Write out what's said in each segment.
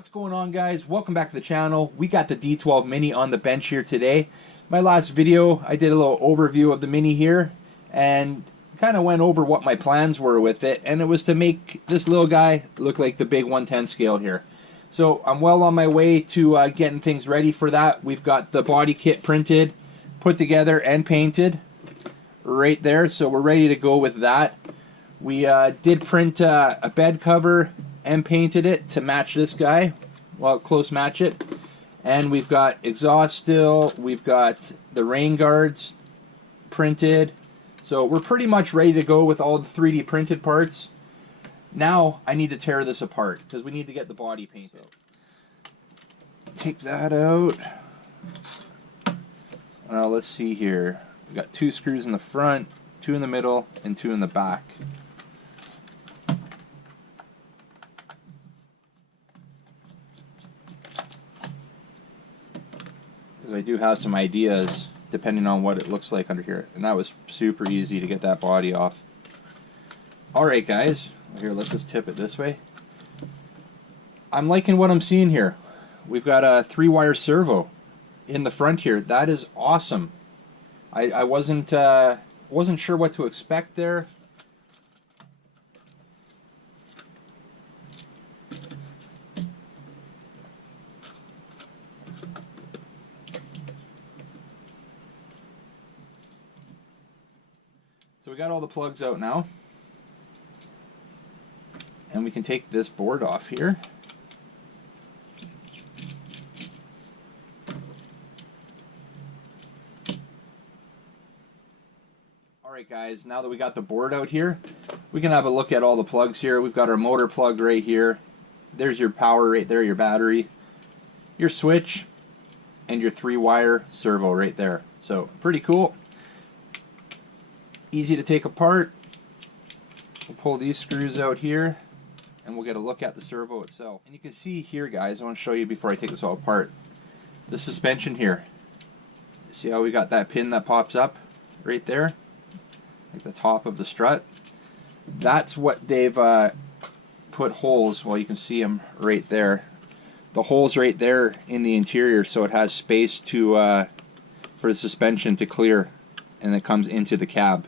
What's going on, guys? Welcome back to the channel. We got the D12 Mini on the bench here today. My last video, I did a little overview of the Mini here and kind of went over what my plans were with it, and it was to make this little guy look like the big 110 scale here. So I'm well on my way to getting things ready for that. We've got the body kit printed, put together, and painted right there, so we're ready to go with that. We did print a bed cover and painted it to match this guy, well, close match it. And we've got exhaust still, we've got the rain guards printed, so we're pretty much ready to go with all the 3D printed parts. Now I need to tear this apart because we need to get the body painted. Take that out. Now let's see here. We've got 2 screws in the front, 2 in the middle, and 2 in the back. I do have some ideas depending on what it looks like under here, and that was super easy to get that body off. Alright guys, here, let's just tip it this way. I'm liking what I'm seeing here. We've got a 3-wire servo in the front here. That is awesome. I wasn't sure what to expect there. So we got all the plugs out now, and we can take this board off here. Alright guys, now that we got the board out here, we can have a look at all the plugs here. We've got our motor plug right here. There's your power right there, your battery, your switch, and your 3-wire servo right there. So pretty cool. Easy to take apart. We'll pull these screws out here and we'll get a look at the servo itself. And you can see here, guys, I want to show you before I take this all apart, the suspension here. See how we got that pin that pops up right there, like the top of the strut? That's what they've put holes, well, you can see them right there. The holes right there in the interior, so it has space to for the suspension to clear, and it comes into the cab.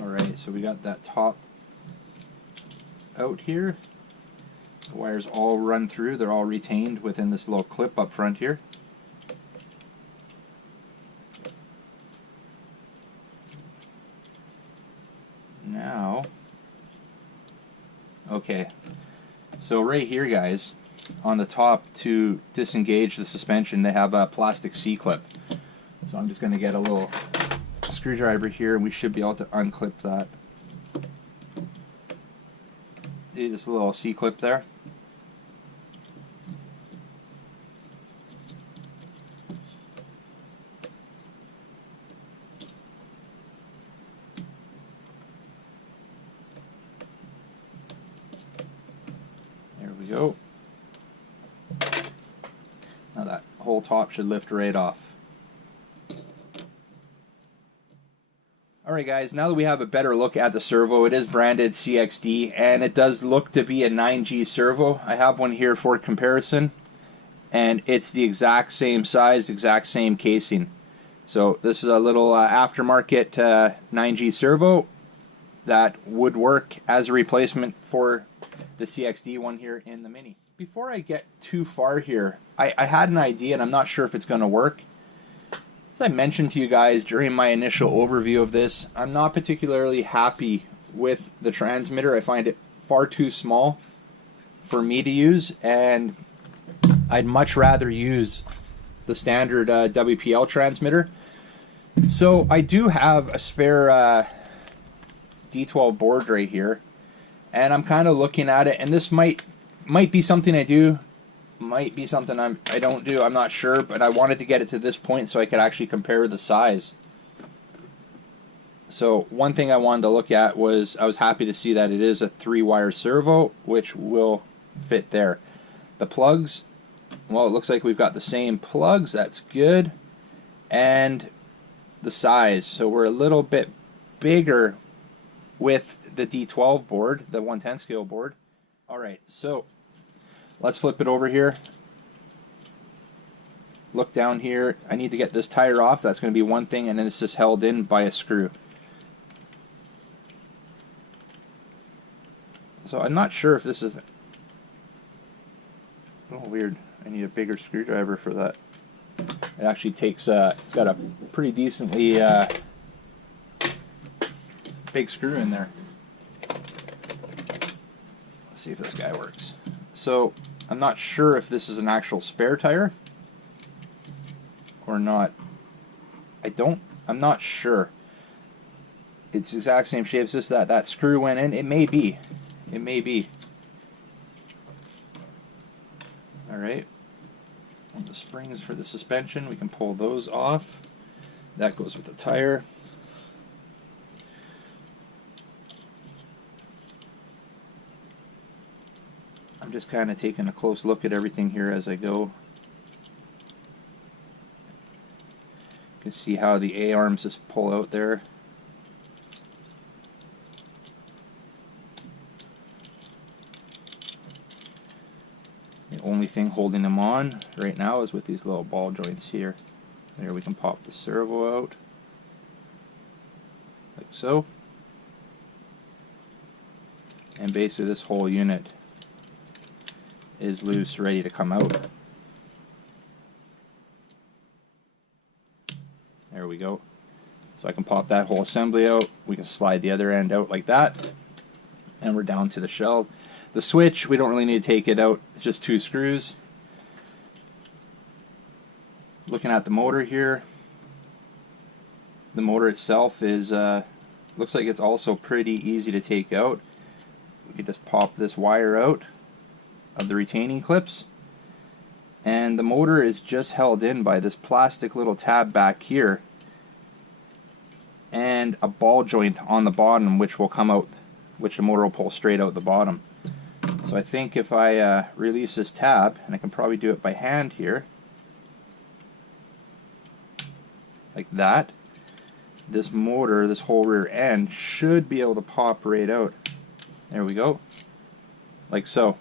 Alright, so we got that top out here. The wires all run through, they're all retained within this little clip up front here. Now, okay, so right here, guys, on the top, to disengage the suspension, they have a plastic C-clip. So I'm just going to get a little screwdriver here and we should be able to unclip that. See this little C-clip there? There we go. Now that whole top should lift right off. Alright guys, now that we have a better look at the servo, it is branded CXD and it does look to be a 9G servo. I have one here for comparison and it's the exact same size, exact same casing. So this is a little aftermarket 9G servo that would work as a replacement for the CXD one here in the Mini. Before I get too far here, I had an idea and I'm not sure if it's going to work. As I mentioned to you guys during my initial overview of this, I'm not particularly happy with the transmitter. I find it far too small for me to use, and I'd much rather use the standard WPL transmitter. So I do have a spare D12 board right here, and I'm kind of looking at it, and this might be something I do, might be something I don't do, I'm not sure, but I wanted to get it to this point so I could actually compare the size. So one thing I wanted to look at was, I was happy to see that it is a 3-wire servo, which will fit there. The plugs, well, it looks like we've got the same plugs, that's good. And the size, so we're a little bit bigger with the D12 board, the 110 scale board. Alright, so let's flip it over here. Look down here, I need to get this tire off, that's going to be one thing, and then it's just held in by a screw. So I'm not sure if this is a little weird. I need a bigger screwdriver for that. It actually takes, it's got a pretty decently big screw in there. Let's see if this guy works. So I'm not sure if this is an actual spare tire or not. I'm not sure. It's the exact same shape, it's just that that screw went in. It may be. It may be. Alright. The springs for the suspension, we can pull those off. That goes with the tire. I'm just kind of taking a close look at everything here as I go. You can see how the A-arms just pull out there. The only thing holding them on right now is with these little ball joints here. There, we can pop the servo out like so, and basically this whole unit is loose, ready to come out. There we go. So I can pop that whole assembly out, we can slide the other end out like that, and we're down to the shell. The switch, we don't really need to take it out, it's just 2 screws. Looking at the motor here, the motor itself is, looks like it's also pretty easy to take out. We can just pop this wire out of the retaining clips, and the motor is just held in by this plastic little tab back here and a ball joint on the bottom, which will come out, which the motor will pull straight out the bottom. So I think if I release this tab, and I can probably do it by hand here, like that, this motor, this whole rear end, should be able to pop right out. There we go, like so.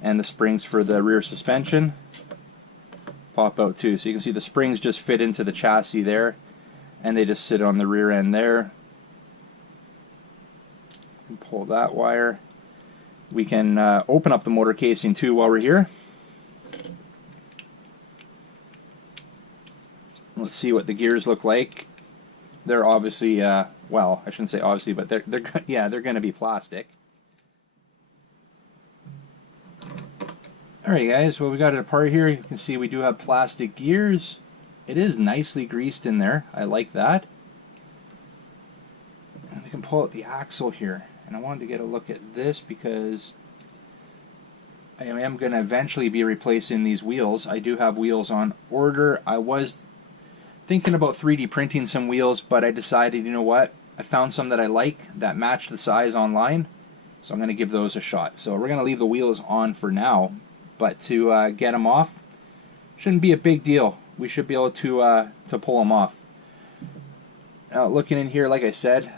And the springs for the rear suspension pop out too. So you can see the springs just fit into the chassis there, and they just sit on the rear end there. And pull that wire. We can open up the motor casing too while we're here. Let's see what the gears look like. They're obviously, well, I shouldn't say obviously, but they're yeah, they're going to be plastic. Alright guys, well, we got it apart here. You can see we do have plastic gears. It is nicely greased in there. I like that. And we can pull out the axle here. And I wanted to get a look at this because I am going to eventually be replacing these wheels. I do have wheels on order. I was thinking about 3D printing some wheels, but I decided, you know what, I found some that I like that match the size online, so I'm going to give those a shot. So we're going to leave the wheels on for now, but to get them off shouldn't be a big deal. We should be able to pull them off. Now, looking in here, like I said,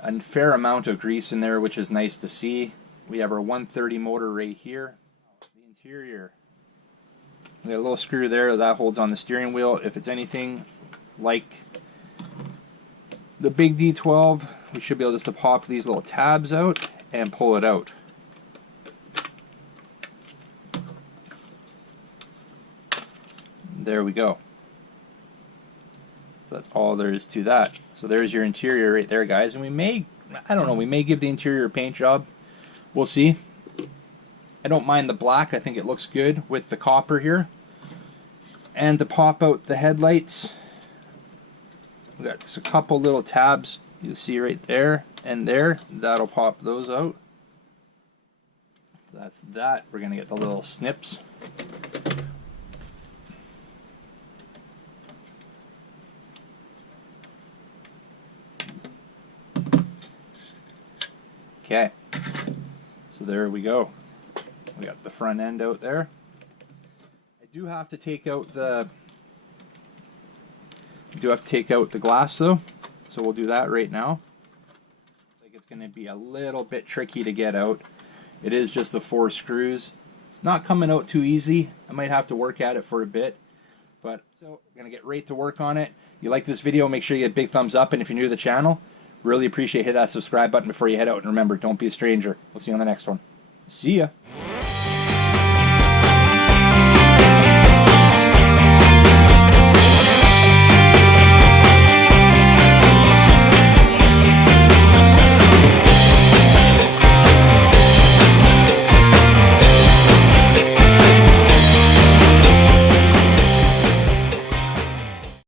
a fair amount of grease in there, which is nice to see. We have our 130 motor right here. The interior, we got a little screw there that holds on the steering wheel. If it's anything like the big D12, we should be able just to pop these little tabs out and pull it out. There we go. So that's all there is to that. So there's your interior right there, guys. And we may, I don't know, we may give the interior a paint job. We'll see. I don't mind the black. I think it looks good with the copper here. And to pop out the headlights, we got just a couple little tabs you see right there and there. That'll pop those out. That's that. We're going to get the little snips. Okay, so there we go. We got the front end out there. I do have to take out the glass though, so we'll do that right now. Like it's going to be a little bit tricky to get out. It is just the 4 screws. It's not coming out too easy. I might have to work at it for a bit. But so we're going to get right to work on it. If you like this video, make sure you get a big thumbs up, and if you're new to the channel, really appreciate hit that subscribe button before you head out, and remember, don't be a stranger. We'll see you on the next one. See ya.